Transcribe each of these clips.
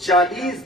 40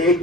1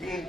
3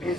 20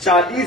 40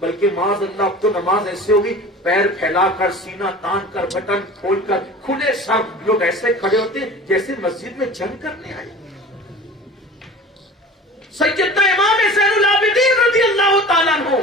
بلکہ معاذ اللہ اب تو نماز ایسے ہوگی پیر پھیلا کر سینہ تان کر بٹن کھول کر کھلے سر لوگ ایسے کھڑے ہوتے ہیں جیسے مسجد میں جنگ کرنے آئے. سیدنا امام زین العابدین رضی اللہ تعالیٰ عنہ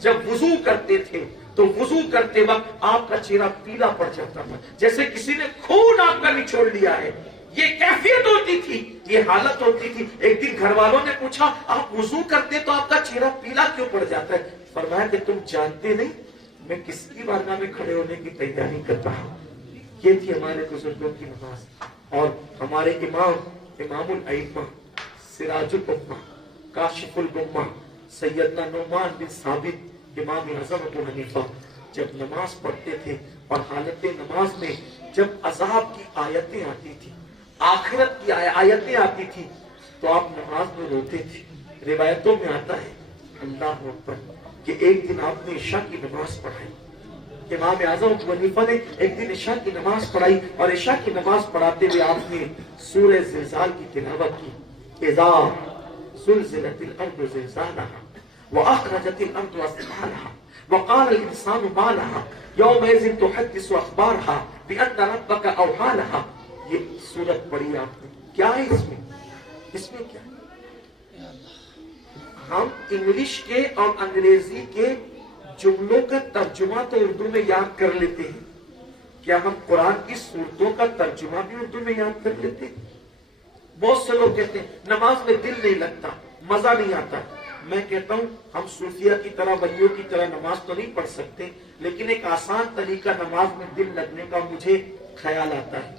جب وضو کرتے تھے تو وضو کرتے وقت آپ کا چہرہ پیلا پڑ جاتا تھا جیسے کسی نے خون آپ کا نچوڑ لیا ہے. یہ کیفیت ہوتی تھی, یہ حالت ہوتی تھی. ایک دن گھر والوں نے پوچھا آپ وضو کرتے تو آپ کا چہرہ پیلا کیوں پڑ جاتا ہے؟ فرمایا کہ تم جانتے نہیں میں کس کی بارگاہ میں کھڑے ہونے کی تیاری کرتا ہوں. یہ تھی ہمارے بزرگوں کی نماز. اور ہمارے امام الائمہ سراج الامہ کاشف الغمہ سیدنا نعمان بن ثابت امام اعظم ابو حنیفہ جب نماز پڑھتے تھے اور حالت نماز میں جب عذاب کی آیتیں آتی تھی, آخرت کی آیتیں آتی تھی تو آپ نماز میں روتے تھے. روایتوں میں آتا ہے اللہ اکبر کہ ایک دن آپ نے عشاء کی نماز پڑھائی. امام اعظم ابو حنیفہ نے ایک دن عشاء کی نماز پڑھائی اور عشاء کی نماز پڑھاتے ہوئے آپ نے سورہ زلزال کی تلاوت کی. اذا زلزلت الارض زلزالها واخرجت الارض اثقالها وقال الانسان ما لها يومئذ تحدث اخبارها بان ربك اوحى لها. یہ سورت پڑھی آپ نے, کیا ہے اس میں کیا ہے؟ ہم انگلش کے اور انگریزی کے جملوں کا ترجمہ تو اردو میں یاد کر لیتے ہیں, کیا ہم قرآن کی سورتوں کا ترجمہ بھی اردو میں یاد کر لیتے ہیں؟ بہت سے لوگ کہتے ہیں نماز میں دل نہیں لگتا, مزہ نہیں آتا. میں کہتا ہوں ہم صوفیہ کی طرح ولیوں کی طرح نماز تو نہیں پڑھ سکتے, لیکن ایک آسان طریقہ نماز میں دل لگنے کا مجھے خیال آتا ہے.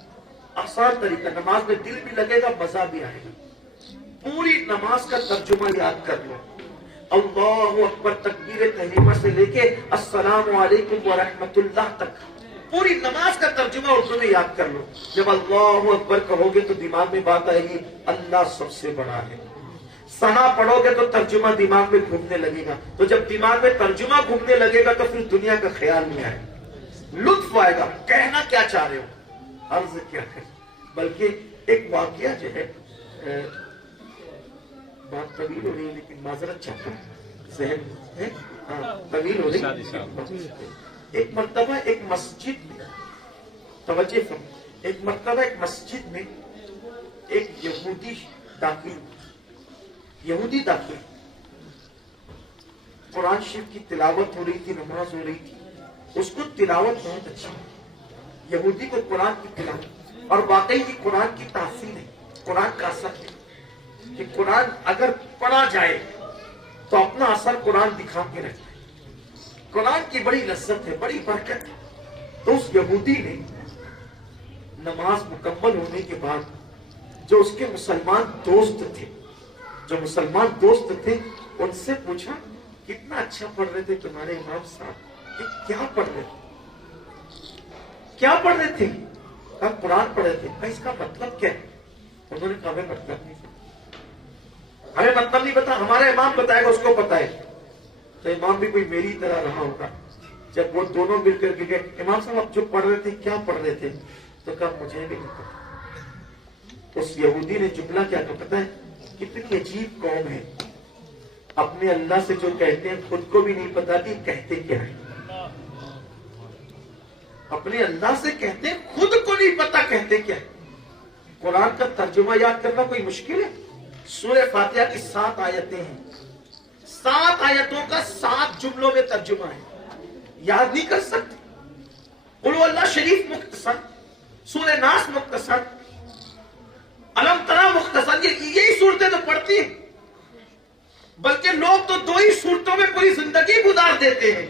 آسان طریقہ, نماز میں دل بھی لگے گا, مزہ بھی آئے گا. پوری نماز کا ترجمہ یاد کر لو. اللہ اکبر تکبیر تحریمہ سے لے کے السلام علیکم ورحمۃ اللہ تک پوری نماز کا ترجمہ اردو میں یاد کر لو. جب اللہ اکبر کہو گے تو دماغ میں بات آئے گی اللہ سب سے بڑا ہے. ثنا پڑھو گے تو ترجمہ دماغ میں گھومنے لگے گا. تو جب دماغ میں ترجمہ گھومنے لگے گا تو پھر دنیا کا خیال نہیں آئے گا, لطف آئے گا. کہنا کیا چاہ رہے ہو, عرض کیا ہے. بلکہ ایک واقعہ جو ہے, بات طویل ہو رہی ہے لیکن معذرت چاہتا ہوں, ذہن ہے طویل ہو رہی. ایک مرتبہ ایک مسجد میں, توجہ فرمائیں, ایک مرتبہ ایک مسجد میں ایک یہودی داخل, قرآن شریف کی تلاوت ہو رہی تھی, نماز ہو رہی تھی. اس کو تلاوت بہت اچھی, یہودی کو قرآن کی تلاوت, اور واقعی کی قرآن کی تاثیر ہے, قرآن کا اثر ہے کہ قرآن اگر پڑھا جائے تو اپنا اثر قرآن دکھا کے رکھتا ہے. قرآن کی بڑی لذت ہے, بڑی برکت ہے. تو اس یہودی نے نماز مکمل ہونے کے بعد جو اس کے مسلمان دوست تھے ان سے پوچھا کتنا اچھا پڑھ رہے تھے تمہارے امام صاحب, کیا پڑھ رہے تھے؟ کہا قرآن پڑھ رہے تھے. کہا اس کا مطلب کیا ہے؟ انہوں نے کہا ہمیں مطلب نہیں پتا, ہمارا امام بتائے گا, اس کو پتا ہے. تو امام بھی کوئی میری طرح رہا ہوگا. جب وہ دونوں مل کر کے امام صاحب آپ جو پڑھ رہے تھے کیا پڑھ رہے تھے؟ تو کہا مجھے بھی نہیں پتا. اس یہودی نے جملہ کیا کہا پتا ہے؟ کتنی عجیب قوم ہے, اپنے اللہ سے جو کہتے ہیں خود کو بھی نہیں پتا کہ کہتے کیا ہے. اپنے اللہ سے کہتے ہیں خود کو نہیں پتا کہتے کیا ہے. قرآن کا ترجمہ یاد کرنا کوئی مشکل ہے؟ سورہ فاتحہ کی 7 آیتیں ہیں, 7 آیتوں کا 7 جملوں میں ترجمہ ہے, یاد نہیں کر سکتے. قل هو اللہ شریف مختصر, سورہ ناس مختصر, علم ترا مختصر, یہی صورتیں تو پڑھتی ہیں. بلکہ لوگ تو 2 ہی صورتوں میں پوری زندگی گزار دیتے ہیں.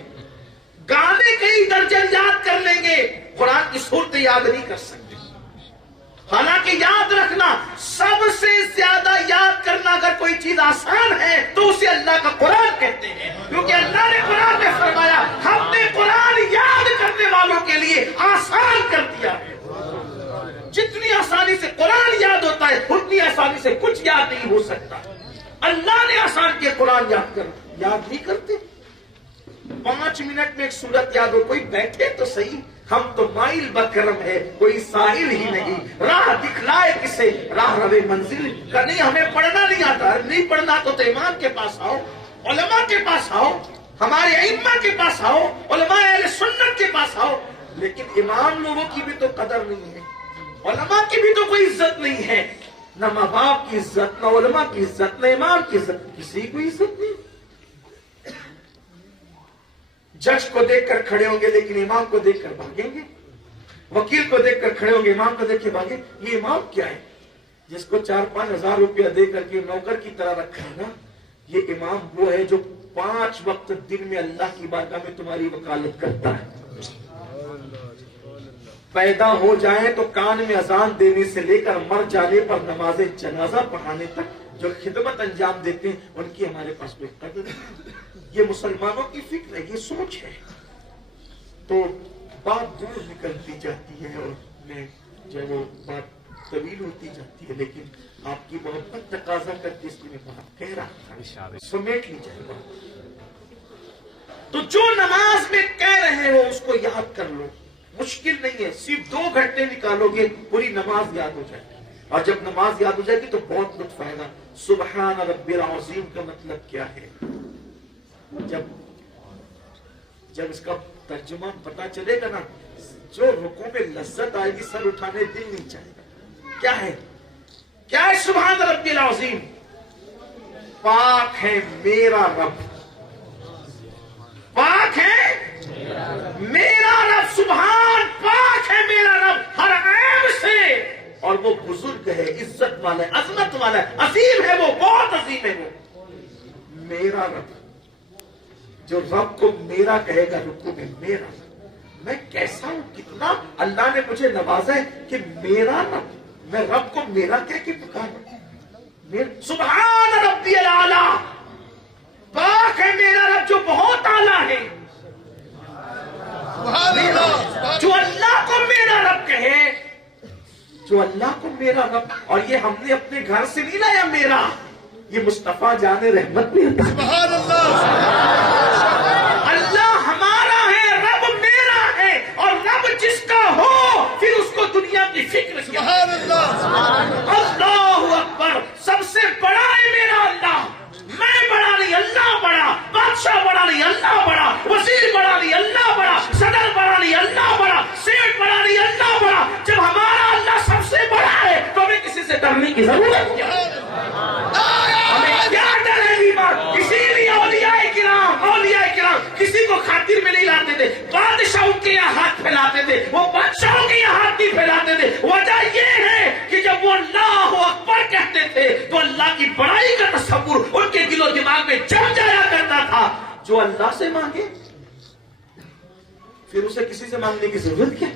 گانے کئی درجن یاد کر لیں گے, قرآن کی صورتیں یاد نہیں کر سکتے. حالانکہ یاد رکھنا, سب سے زیادہ یاد کرنا اگر کوئی چیز آسان ہے تو اسے اللہ کا قرآن کہتے ہیں, کیونکہ اللہ نے قرآن میں فرمایا ہم نے قرآن یاد کرنے والوں کے لیے آسان کر دیا ہے. جتنی آسانی سے قرآن یاد ہوتا ہے اتنی آسانی سے کچھ یاد نہیں ہو سکتا. اللہ نے آسان کیا قرآن یاد کرنا, یاد نہیں کرتے. 5 منٹ میں ایک سورت یاد ہو, کوئی بیٹھے تو صحیح. ہم تو مائل بکرم ہے, کوئی ساحل ہی نہیں, راہ دکھلائے کسے راہ روے منزل کا. نہیں ہمیں پڑھنا نہیں آتا, نہیں پڑھنا تو امام کے پاس آؤ, علماء کے پاس آؤ, ہمارے ائمہ کے پاس آؤ، علماء اہل سنت کے پاس آؤ، لیکن امام لوگوں کی بھی تو قدر نہیں ہے، علماء کی بھی تو کوئی عزت نہیں ہے، نہ ماں باپ کی عزت، نہ علماء کی عزت، نہ امام کی عزت، کسی کو عزت نہیں۔ جج کو دیکھ کر کھڑے ہوں گے لیکن امام کو دیکھ کر بھاگیں گے، وکیل کو دیکھ کر کھڑے ہوں گے، امام کو دیکھ کے بھاگے۔ یہ امام کیا ہے؟ جس کو 4-5 ہزار روپیہ دے کر کے نوکر کی طرح رکھا ہے نا، یہ امام وہ ہے جو 5 وقت دن میں اللہ کی بارگاہ میں تمہاری وکالت کرتا ہے۔ پیدا ہو جائیں تو کان میں اذان دینے سے لے کر مر جانے پر نماز جنازہ پڑھانے تک جو خدمت انجام دیتے ہیں ان کی ہمارے پاس کوئی قدر نہیں۔ یہ مسلمانوں کی فکر ہے، یہ سوچ ہے۔ تو بات دور نکلتی جاتی ہے اور میں جو وہ بات طویل ہوتی جاتی ہے، لیکن آپ کی محبت تقاضا کرتی اس لیے میں بات کہہ رہا تھا، سمیٹ لی جائے گا۔ تو جو نماز میں کہہ رہے ہیں وہ اس کو یاد کر لو، مشکل نہیں ہے، صرف 2 گھنٹے نکالو گے پوری نماز یاد ہو جائے گی، اور جب نماز یاد ہو جائے گی تو بہت لطف آئے گا۔ سبحان رب العظیم کا مطلب کیا ہے؟ جب اس کا ترجمہ پتا چلے گا نا، جو رکوع میں لذت آئے گی، سر اٹھانے دل نہیں چاہے گا۔ کیا ہے؟ کیا ہے سبحان رب العظیم؟ پاک ہے میرا رب، پاک ہے میرا رب، سبحان پاک ہے میرا رب ہر عیب سے، اور وہ بزرگ ہے، عزت والا ہے، عظمت والا ہے، عظیم ہے، وہ بہت عظیم ہے، وہ میرا رب۔ جو رب کو میرا کہے گا رکوع میں، میرا رب، میں کیسا ہوں، کتنا اللہ نے مجھے نوازا ہے کہ میرا رب، میں رب کو میرا کہہ کے پکارا۔ سبحان ربی الاعلی، پاک ہے میرا رب جو بہت اعلیٰ ہے۔ جو اللہ کو میرا رب کہے، جو اللہ کو میرا رب، اور یہ ہم نے اپنے گھر سے نہیں لایا میرا، یہ مصطفیٰ جان رحمت میں عطا۔ سبحان اللہ ہمارا ہے، رب میرا ہے، اور رب جس کا ہو پھر اس کو دنیا کی فکر کیا۔ اللہ اکبر، سب سے بڑا ہے میرا اللہ، میں بڑا نہیں اللہ بڑا، بادشاہ بڑا نہیں اللہ بڑا، وزیر بڑا نہیں اللہ بڑا، صدر بڑا نہیں اللہ بڑا، سیٹ بڑا نہیں اللہ بڑا۔ جب ہمارا اللہ سب سے بڑا ہے تو ہمیں کسی سے ڈرنے کی ضرورت کیا ہے؟ ہمیں کیا ڈر ہے؟ اسی لیے اولیاء کرام کسی کو خاطر میں نہیں لاتے تھے، بادشاہوں کے یہاں ہاتھ پھیلاتے تھے، وہ بادشاہوں کے یہاں ہاتھ نہیں پھیلاتے تھے۔ وجہ یہ ہے کہ جب وہ اللہ اکبر کہتے تھے تو اللہ کی بڑائی کا تصور ان کے دل و دماغ میں جم جایا کرتا تھا۔ جو اللہ سے مانگے پھر اسے کسی سے مانگنے کی ضرورت کیا؟